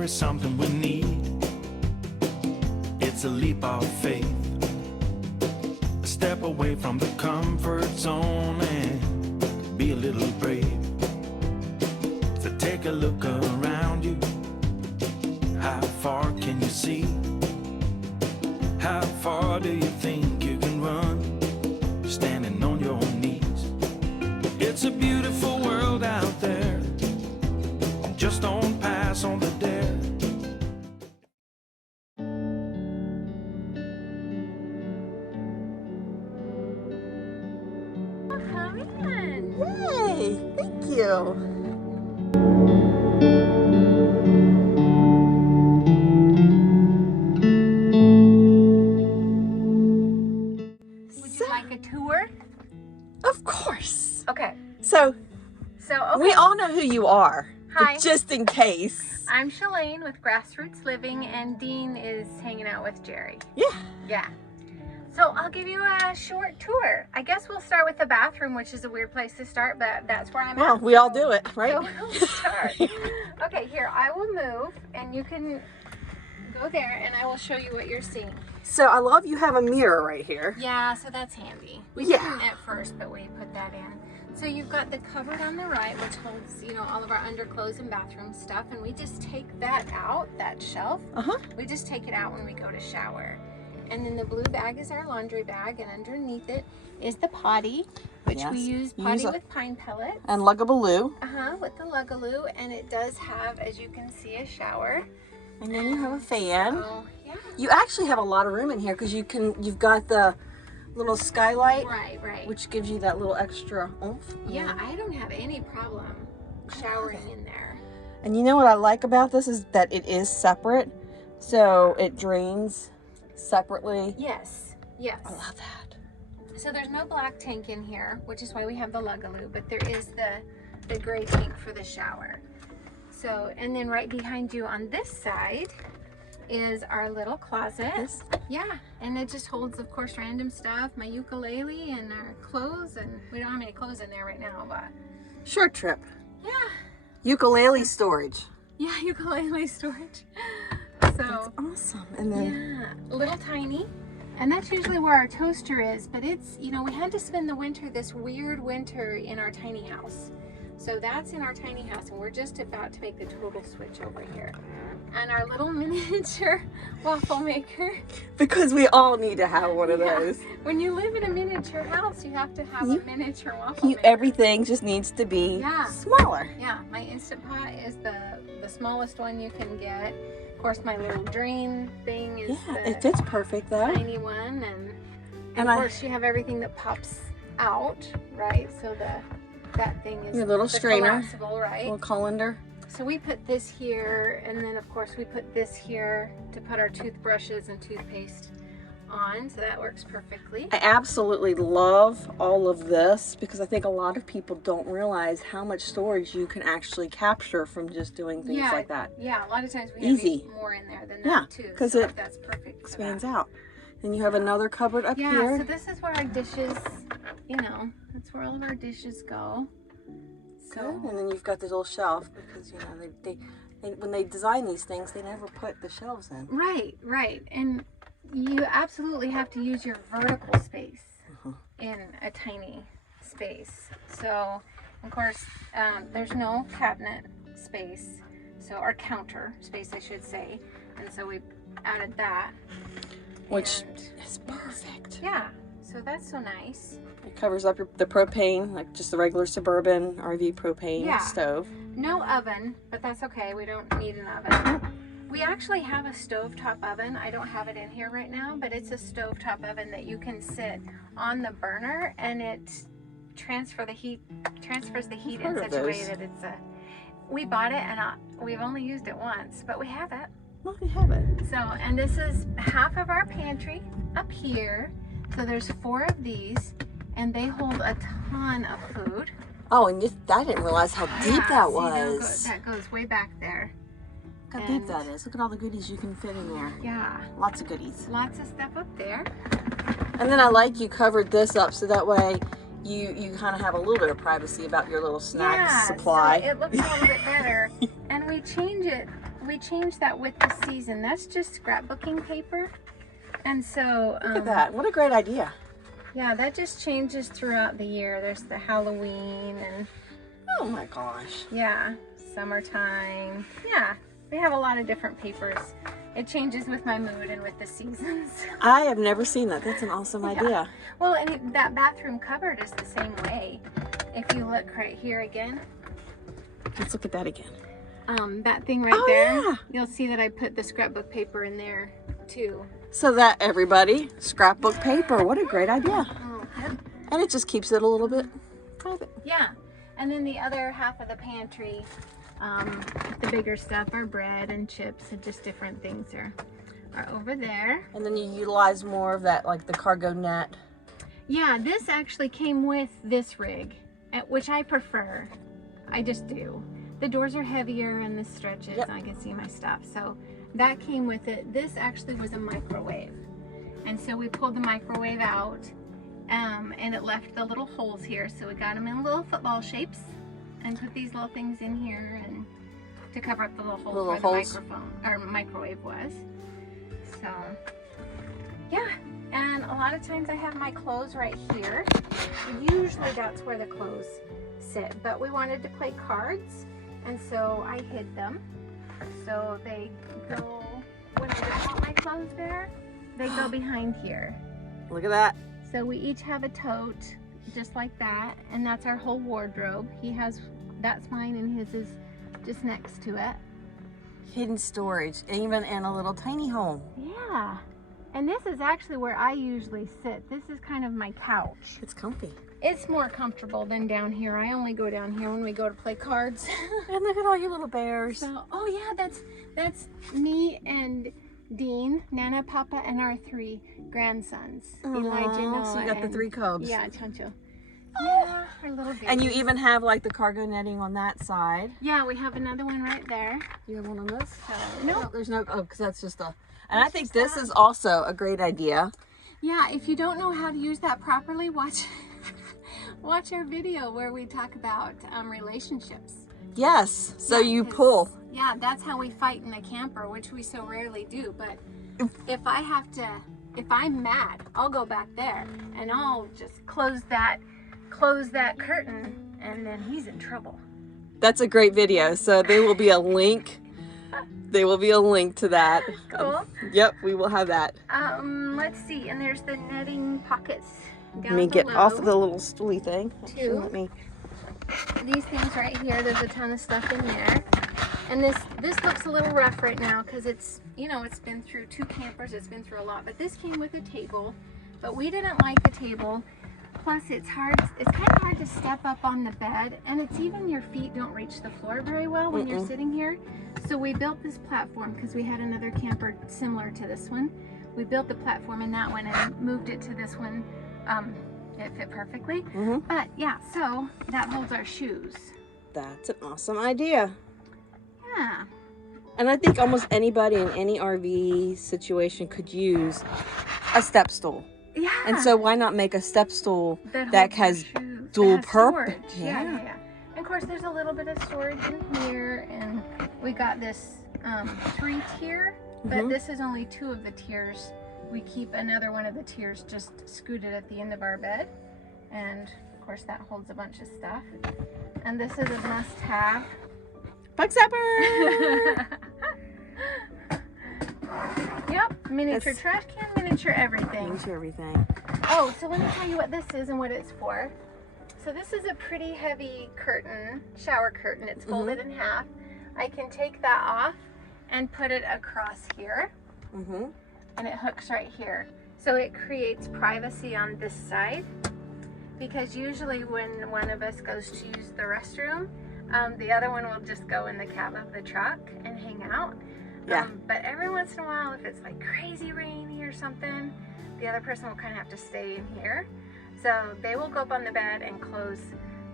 there is something we need. It's a leap of faith, a step away from the comfort zone and be a little brave. So take a look around you. How far can you see? How far do you think you can run, standing on your knees? It's a beautiful world out there. Just don't pass on the dare. Come in. Yay! Thank you. Would you like a tour? Of course. Okay. So Okay. we all know who you are. Hi. But just in case. I'm Shalane with GrassRoots Living, and Dean is hanging out with Jerry. Yeah. Yeah. So I'll give you a short tour. I guess we'll start with the bathroom, which is a weird place to start, but that's where I'm Well, at. we all do it, right? So we'll start. Okay, here, I will move, and you can go there, and I will show you what you're seeing. So I love you have a mirror right here. Yeah, so that's handy. We Yeah. didn't at first, but we put that in. So you've got the cupboard on the right, which holds, you know, all of our underclothes and bathroom stuff, and we just take that out, that shelf. We just take it out when we go to shower. And then the blue bag is our laundry bag, and underneath it is the potty, which Yes. we use potty with pine pellets. And Lugabaloo. With the Lugaloo, and it does have, as you can see, a shower. And then you have a fan. So, yeah. You actually have a lot of room in here because you've got the little skylight, Right. which gives you that little extra oomph. Yeah, I don't have any problem showering in there. And you know what I like about this is that it is separate, so it drains separately. Yes. I love that. So there's no black tank in here, which is why we have the Lugaloo, but there is the gray tank for the shower. So, and then right behind you on this side is our little closet. Yes. Yeah, and it just holds, of course, random stuff, my ukulele and our clothes, and we don't have any clothes in there right now, but Short trip. yeah. Ukulele storage. Yeah, ukulele storage. That's So, awesome. And then yeah, a little tiny. And that's usually where our toaster is, but it's, you know, we had to spend the winter, this weird winter, in our tiny house. So that's in our tiny house, and we're just about to make the total switch over here. And our little miniature waffle maker. because we all need to have one of Yeah. those. When you live in a miniature house, you have to have a miniature waffle maker. Everything just needs to be Yeah. smaller. Yeah, my Instant Pot is the smallest one you can get. Of course, my little drain thing is It fits perfect though. tiny one, and And of course you have everything that pops out, right? So that thing is Your little the strainer. collapsible, right? Little colander. So we put this here, and then of course we put this here to put our toothbrushes and toothpaste on, so that works perfectly. I absolutely love all of this because I think a lot of people don't realize how much storage you can actually capture from just doing things like that. Yeah, a lot of times we Easy. have more in there than Yeah, that too. 'cause so it that's perfect. Expands out. Then you have another cupboard up Yeah, here. so this is where our dishes, you know, that's where all of our dishes go. Good. And then you've got the little shelf because, you know, they when they design these things, they never put the shelves in. Right. And you absolutely have to use your vertical space in a tiny space. So, of course, there's no cabinet space, so our counter space, I should say. And so we added that. Which And, is perfect. yeah, so that's so nice. It covers up the propane, like just the regular Suburban RV propane stove. No oven, but that's okay. We don't need an oven. We actually have a stovetop oven. I don't have it in here right now, but it's a stovetop oven that you can sit on the burner, and it transfers the heat in such a way that it's we bought it, and we've only used it once, but we have it. Well, we have it. So, and this is half of our pantry up here. So there's 4 of these, and they hold a ton of food. Oh, and I didn't realize how deep that see, was. that goes way back there. Look how deep that is. Look at all the goodies you can fit in there. Yeah. Lots of goodies. Lots of stuff up there. And then I like you covered this up so that way you kind of have a little bit of privacy about your little snack supply. So it looks a little bit better. And we change it we changed that with the season. That's just scrapbooking paper. And so Look at that. What a great idea. yeah, that just changes throughout the year. There's the Halloween and Oh my gosh. yeah, summertime. Yeah, we have a lot of different papers. It changes with my mood and with the seasons. I have never seen that. That's an awesome idea. Well, and that bathroom cupboard is the same way. If you look right here again, Let's look at that again. that thing right Oh, there, yeah. you'll see that I put the scrapbook paper in there too. So that everybody, scrapbook paper. What a great idea. Oh, yep. And it just keeps it a little bit private. Yeah, and then the other half of the pantry, the bigger stuff, our bread and chips and just different things are over there. And then you utilize more of that, like the cargo net. Yeah, this actually came with this rig, which I prefer. I just do. The doors are heavier and this stretches. Yep. And I can see my stuff. So that came with it. This actually was a microwave. And so we pulled the microwave out and it left the little holes here. So we got them in little football shapes and put these little things in here and to cover up the little holes where the microphone or microwave was. So yeah. And a lot of times I have my clothes right here. Usually that's where the clothes sit, but we wanted to play cards, and so I hid them. So they go, when I don't want my clothes there, they go behind here. Look at that. So we each have a tote, just like that, and that's our whole wardrobe. He has, that's mine and his is just next to it. Hidden storage, even in a little tiny home. Yeah. And this is actually where I usually sit. This is kind of my couch. It's comfy. It's more comfortable than down here. I only go down here when we go to play cards. And look at all your little bears. So, oh yeah, that's me and Dean, Nana, Papa, and our 3 grandsons. Elijah, Noah, so you got the 3 cubs. Yeah, Chancho. Yeah, our little babies. And you even have like the cargo netting on that side. Yeah, we have another one right there. You have one on this? No. No, there's no, oh, because that's just a, and I think this is also a great idea. Yeah, if you don't know how to use that properly, watch our video where we talk about relationships. Yes, so Yeah, you 'cause, pull. Yeah, that's how we fight in the camper, which we so rarely do. But if I'm mad, I'll go back there and I'll just close that curtain, and then he's in trouble. That's a great video. So there will be a link. There will be a link to that. Cool. Yep, we will have that. Let's see, and there's the netting pockets down Let me below. get off of the little stooly thing. Actually, Two. let me. These things right here, there's a ton of stuff in there. And this looks a little rough right now because it's, it's been through 2 campers, it's been through a lot. But this came with a table, but we didn't like the table. Plus it's kind of hard to step up on the bed, and it's even your feet don't reach the floor very well when you're sitting here. So we built this platform because we had another camper similar to this one. We built the platform in that one and moved it to this one. It fit perfectly. But yeah, so that holds our shoes. That's an awesome idea. Yeah. And I think almost anybody in any RV situation could use a step stool. Yeah. And so why not make a step stool that holds has your shoes. dual It has purpose? storage. Yeah. And of course there's a little bit of storage in here, and we got this 3-tier, but this is only 2 of the tiers. We keep another one of the tiers just scooted at the end of our bed, and of course that holds a bunch of stuff. And this is a must-have. Bug Zapper! Yep, miniature trash can, miniature everything. Miniature everything. Oh, so let me tell you what this is and what it's for. So this is a pretty heavy curtain, shower curtain. It's folded in half. I can take that off and put it across here. And it hooks right here. So it creates privacy on this side, because usually when one of us goes to use the restroom, the other one will just go in the cab of the truck and hang out. Yeah. But every once in a while, if it's like crazy rainy or something, the other person will kind of have to stay in here. So they will go up on the bed and close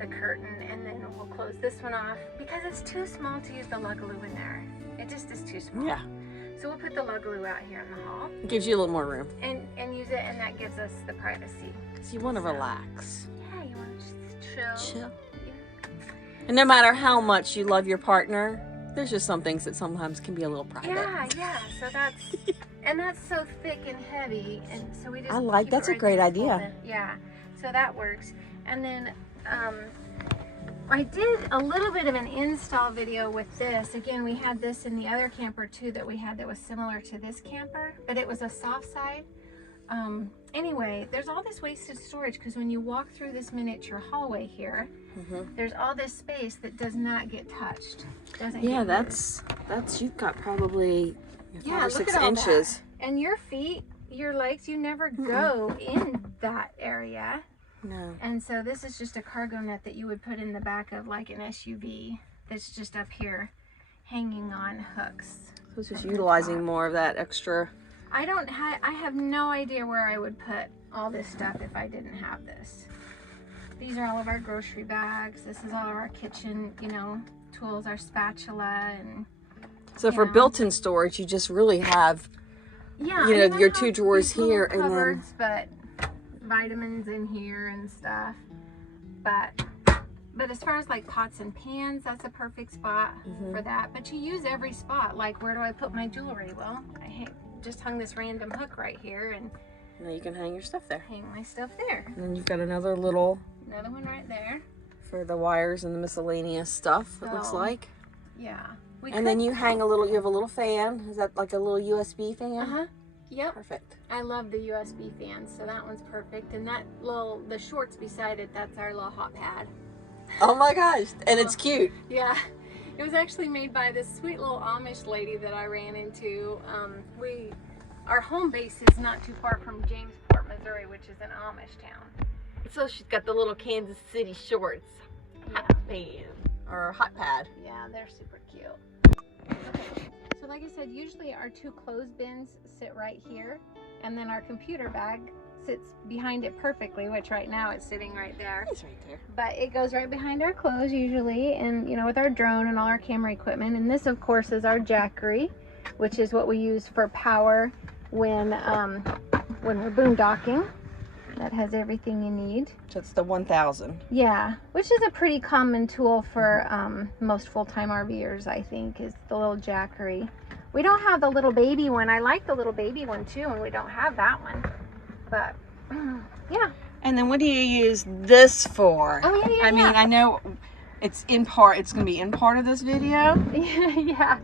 the curtain, and then we'll close this one off because it's too small to use the lugaloo in there. It just is too small. Yeah. So we'll put the lugaloo out here in the hall It gives you a little more room. and use it, and that gives us the privacy. Because you want to relax. Yeah, you want to just chill. Chill. And no matter how much you love your partner, there's just some things that sometimes can be a little private. Yeah. So that's and that's so thick and heavy, and so we just. That's a great idea. Yeah, so that works. And then I did a little bit of an install video with this. Again, we had this in the other camper too that we had that was similar to this camper, but it was a soft side. Anyway, there's all this wasted storage because when you walk through this miniature hallway here, there's all this space that does not get touched. Yeah, that's you've got probably 5 or 6 inches. And your feet, your legs, you never go in that area. No. And so this is just a cargo net that you would put in the back of like an SUV that's just up here hanging on hooks. So it's just utilizing more of that extra. I have no idea where I would put all this stuff if I didn't have this. These are all of our grocery bags. This is all of our kitchen, tools, our spatula, and so for built-in storage, you just really have, your 2 drawers here, and then but vitamins in here and stuff. But as far as like pots and pans, that's a perfect spot for that. But you use every spot. Like, where do I put my jewelry? Well, I just hung this random hook right here, and now you can hang your stuff there. Hang my stuff there. And then you've got another one right there for the wires and the miscellaneous stuff. It looks like. Yeah. Then you hang you have a little fan. Is that like a little USB fan? Yep. Perfect. I love the USB fan, so that one's perfect. And the shorts beside it, that's our little hot pad. Oh my gosh, and it's cute. Yeah. It was actually made by this sweet little Amish lady that I ran into. Our home base is not too far from Jamesport, Missouri, which is an Amish town. So she's got the little Kansas City shorts. Hot pan. Or hot pad. Yeah, they're super cute. Okay, so like I said, usually our 2 clothes bins sit right here, and then our computer bag sits behind it perfectly, which right now it's sitting right there. It's right there. But it goes right behind our clothes usually, and with our drone and all our camera equipment. And this, of course, is our jackery, which is what we use for power when we're boondocking. That has everything you need. So it's the 1000. Yeah, which is a pretty common tool for most full-time RVers, I think, is the little jackery. We don't have the little baby one. I like the little baby one too, and we don't have that one. But yeah. And then what do you use this for? Oh yeah. I mean, I know it's going to be in part of this video. Yeah.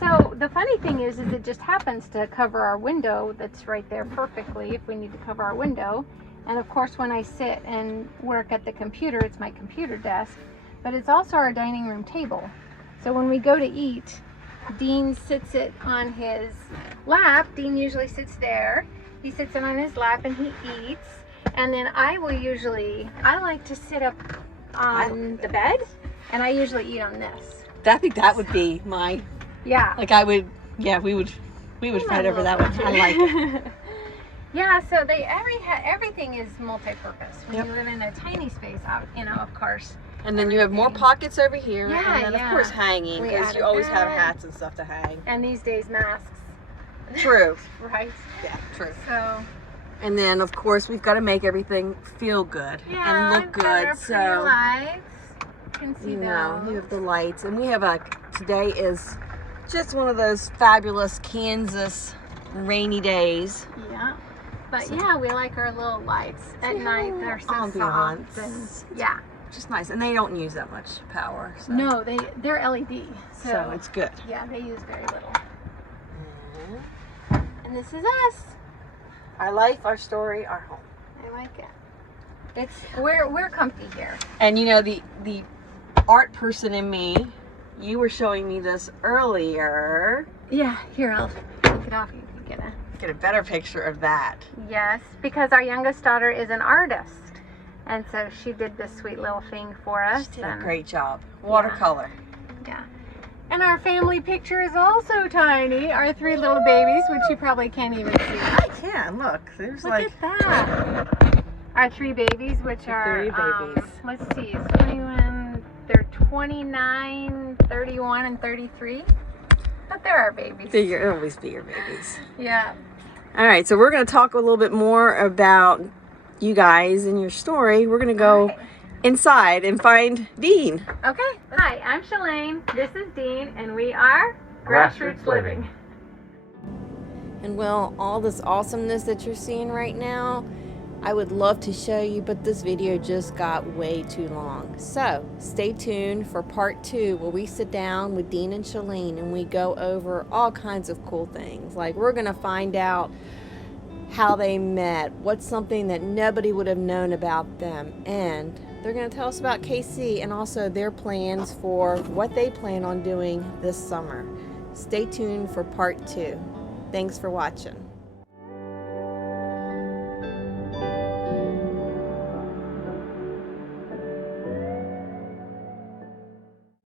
So the funny thing is it just happens to cover our window that's right there perfectly if we need to cover our window. And of course, when I sit and work at the computer, it's my computer desk, but it's also our dining room table. So when we go to eat, Dean sits it on his lap. Dean usually sits there. He sits it on his lap and he eats. And then I like to sit up on the bed, and I usually eat on this. I think that would be my... Yeah. Like we would fight over that one. I like it. Yeah, so everything is multi-purpose. When you live in a tiny space, of course. And then you have more pockets over here, yeah, and then of course hanging, because you always have hats and stuff to hang. And these days masks. True. Right. Yeah, true. So. And then of course we've got to make everything feel good and look good. So lights. You can see those. You have the lights, and we have today is just one of those fabulous Kansas rainy days. Yeah. But yeah, we like our little lights at night. They're so soft and just nice, and they don't use that much power. So. No, they're LED, so it's good. Yeah, they use very little. And this is us. Our life, our story, our home. I like it. We're comfy here. And the art person in me, you were showing me this earlier. Yeah, here, I'll take it off. You can get a better picture of that. Yes, because our youngest daughter is an artist, and so she did this sweet little thing for us. She did a great job. Watercolor. Yeah. And our family picture is also tiny. Our 3 little babies, which you probably can't even see. I can. Look. There's Look at that. Our 3 babies, which are, 3 babies. Let's see, it's 21, they're 29, 31, and 33. But they're our babies. They'll always be your babies. Yeah. All right, so we're going to talk a little bit more about you guys and your story. We're going to go inside and find Dean. Okay. Hi, I'm Shalane. This is Dean, and we are GrassRoots Living. And well, all this awesomeness that you're seeing right now, I would love to show you, but this video just got way too long. So stay tuned for part 2, where we sit down with Dean and Shalane and we go over all kinds of cool things. Like, we're gonna find out how they met, what's something that nobody would have known about them, and they're gonna tell us about KC and also their plans for what they plan on doing this summer. Stay tuned for part 2. Thanks for watching.